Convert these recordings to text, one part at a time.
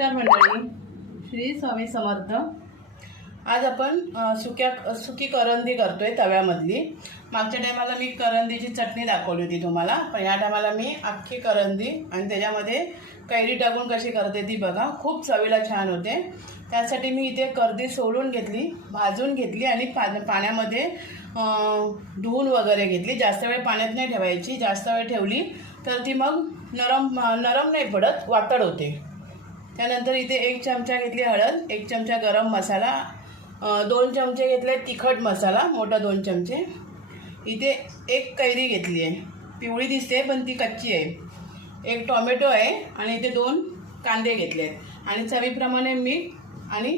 नमस्कार मंडळी. श्री स्वामी समर्थ. आज आपण सुक्या सुकी करंदी करतो आहे तव्यामधली. मागच्या टायमाला मी करंदीची चटणी दाखवली होती तुम्हाला पण या टायमाला मी अख्खी करंदी आणि त्याच्यामध्ये कैरी टाकून कशी करते ती बघा. खूप चवीला छान होते. त्यासाठी मी इथे कर्दी सोलून घेतली भाजून घेतली आणि पा पाण्यामध्ये धुवून वगैरे घेतली. जास्त वेळ पाण्यात नाही ठेवायची. जास्त वेळ ठेवली तर ती मग नरम नरम नाही पडत वातड होते. त्यानंतर इथे एक चमचा घेतली हळद एक चमचा गरम मसाला दोन चमचे घेतले तिखट मसाला मोठा दोन चमचे. इथे एक कैरी घेतली आहे. पिवळी दिसते पण ती कच्ची आहे. एक टॉमॅटो आहे आणि इथे दोन कांदे घेतले आहेत. आणि चवीप्रमाणे मीठ आणि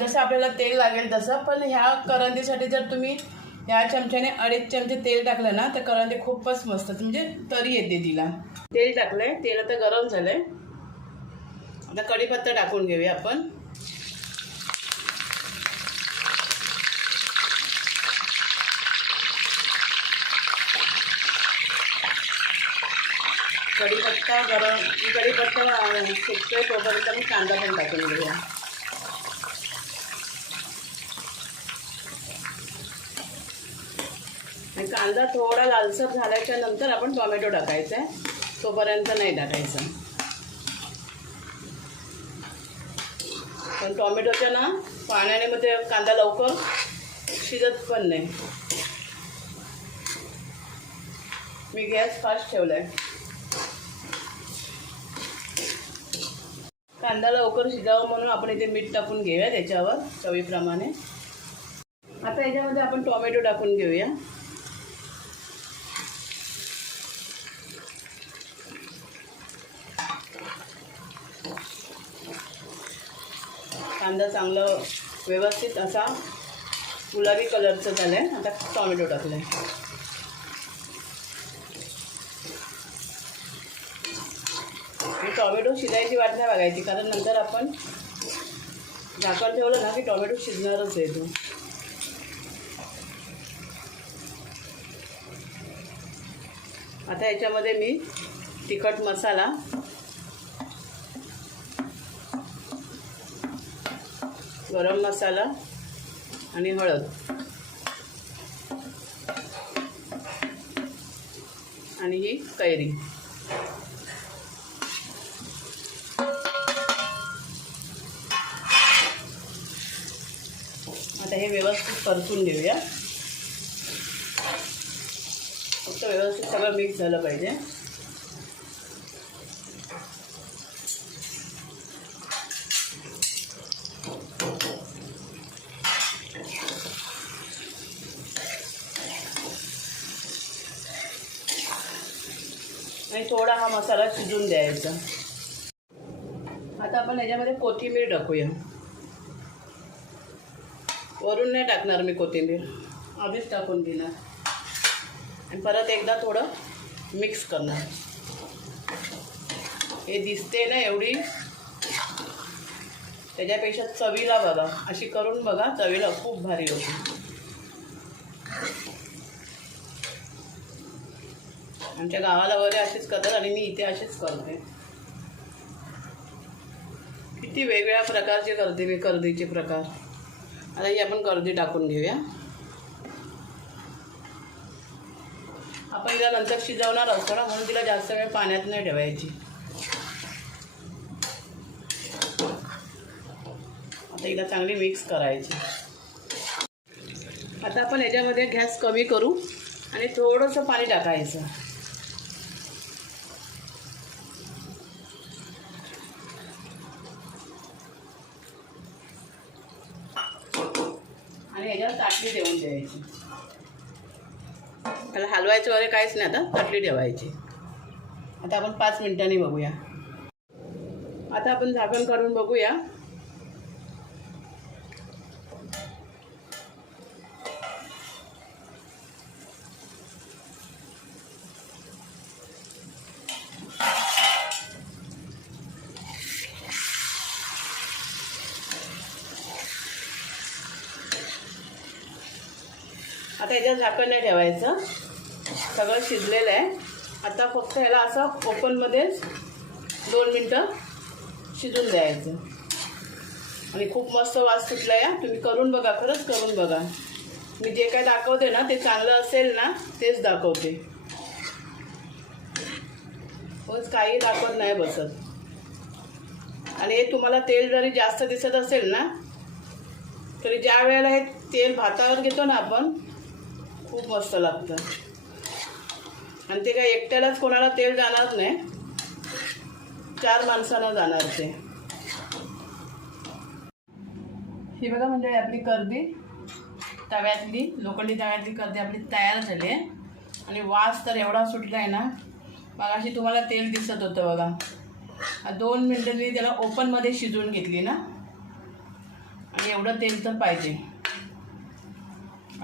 जसं आपल्याला तेल लागेल तसं पण ह्या करंदीसाठी जर तुम्ही ह्या चमच्याने अडीच चमचे तेल टाकलं ना तर करंदी खूपच मस्त म्हणजे तरी येते तिला. तेल टाकलं आहे तेल आता गरम झालंय. आता कढीपत्ता टाकून घेऊया आपण. कढीपत्ता गरम कढीपत्ता शिकतोय तोपर्यंत मी कांदा पण टाकून घेऊया. आणि कांदा थोडा लालसर झाल्याच्यानंतर आपण टोमॅटो टाकायचा आहे तोपर्यंत नाही टाकायचं. पण टोमॅटोच्या ना पाण्याने मग ते कांदा लवकर शिजत पण नाही. मी गॅस फास्ट ठेवलाय. कांदा लवकर शिजावं म्हणून आपण इथे मीठ टाकून घेऊया त्याच्यावर चवीप्रमाणे. आता याच्यामध्ये आपण टोमॅटो टाकून घेऊया. कांदा चांगलं व्यवस्थित असा गुलाबी कलरचं झालं आहे आता टॉमॅटो टाकलं आहे टॉमॅटो शिजायची वाट नाही बघायची कारण नंतर आपण झाकण ठेवलं ना की टॉमॅटो शिजणारच आहे तो. आता याच्यामध्ये मी तिखट मसाला गरम मसाला आणि हळद. आणि ही कैरी. आता हे व्यवस्थित परतून घेऊया. फक्त व्यवस्थित सगळं मिक्स झालं पाहिजे. आणि थोडा हा मसाला शिजून द्यायचा. आता आपण याच्यामध्ये कोथिंबीर टाकूया. वरून नाही टाकणार मी कोथिंबीर. आधीच टाकून घेणार आणि परत एकदा थोडं मिक्स करणार. हे दिसते ना एवढी? त्याच्यापेक्षा चवीला बघा. अशी करून बघा चवीला खूप भारी होती. आमच्या गावाला वगैरे असेच करतात आणि मी इथे असेच करते. किती वेगवेगळ्या प्रकारचे करते मी प्रकार. आता ही आपण गर्दी टाकून घेऊया. आपण तिला नंतर शिजवणार असतो ना म्हणून तिला जास्त वेळ पाण्यात नाही ठेवायची. आता हिला चांगली मिक्स करायची. आता आपण याच्यामध्ये गॅस कमी करू आणि थोडंसं पाणी टाकायचं. आणि ह्याच्यावर ताटली देऊन द्यायची त्याला हलवायचं वगैरे काहीच नाही आता ताटली ठेवायची. आता आपण पाच मिनिटांनी बघूया. आता आपण झाकण काढून बघूया. आता याच्यात झाकण नाही ठेवायचं. सगळं शिजलेलं आहे. आता फक्त ह्याला असं ओपनमध्येच दोन मिनटं शिजून द्यायचं. आणि खूप मस्त वास सुटला या तुम्ही करून बघा खरंच करून बघा. मी जे काय दाखवते ना ते चांगलं असेल ना तेच दाखवते. होच काही दाखवत नाही बसत. आणि हे तुम्हाला तेल जरी जास्त दिसत असेल ना तरी ज्या वेळेला हे तेल भातावर घेतो ना आपण खूप मस्त लागतं. आणि ते काय एकट्यालाच कोणाला तेल जाणार नाही. चार माणसांना जाणार ते. ही बघा म्हणजे आपली कर्दी तव्यातली लोखंडी तव्यातली कर्दी आपली तयार झाली आहे. आणि वास तर एवढा सुटला आहे ना मगाशी तुम्हाला तेल दिसत होतं बघा. दोन मिनटं मी त्याला ओपनमध्ये शिजवून घेतली ना. आणि एवढं तेल तर पाहिजे.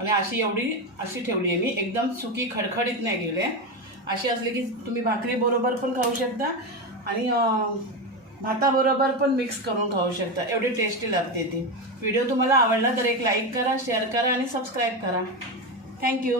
आणि अशी एवढी अशी ठेवली आहे मी. एकदम सुकी खडखडीत नाही गेले. अशी असली की तुम्ही भाकरीबरोबर पण खाऊ शकता आणि भाताबरोबर पण मिक्स करून खाऊ शकता. एवढी टेस्टी लागते ती. व्हिडिओ तुम्हाला आवडला तर एक लाईक करा शेअर करा आणि सबस्क्राईब करा. थँक्यू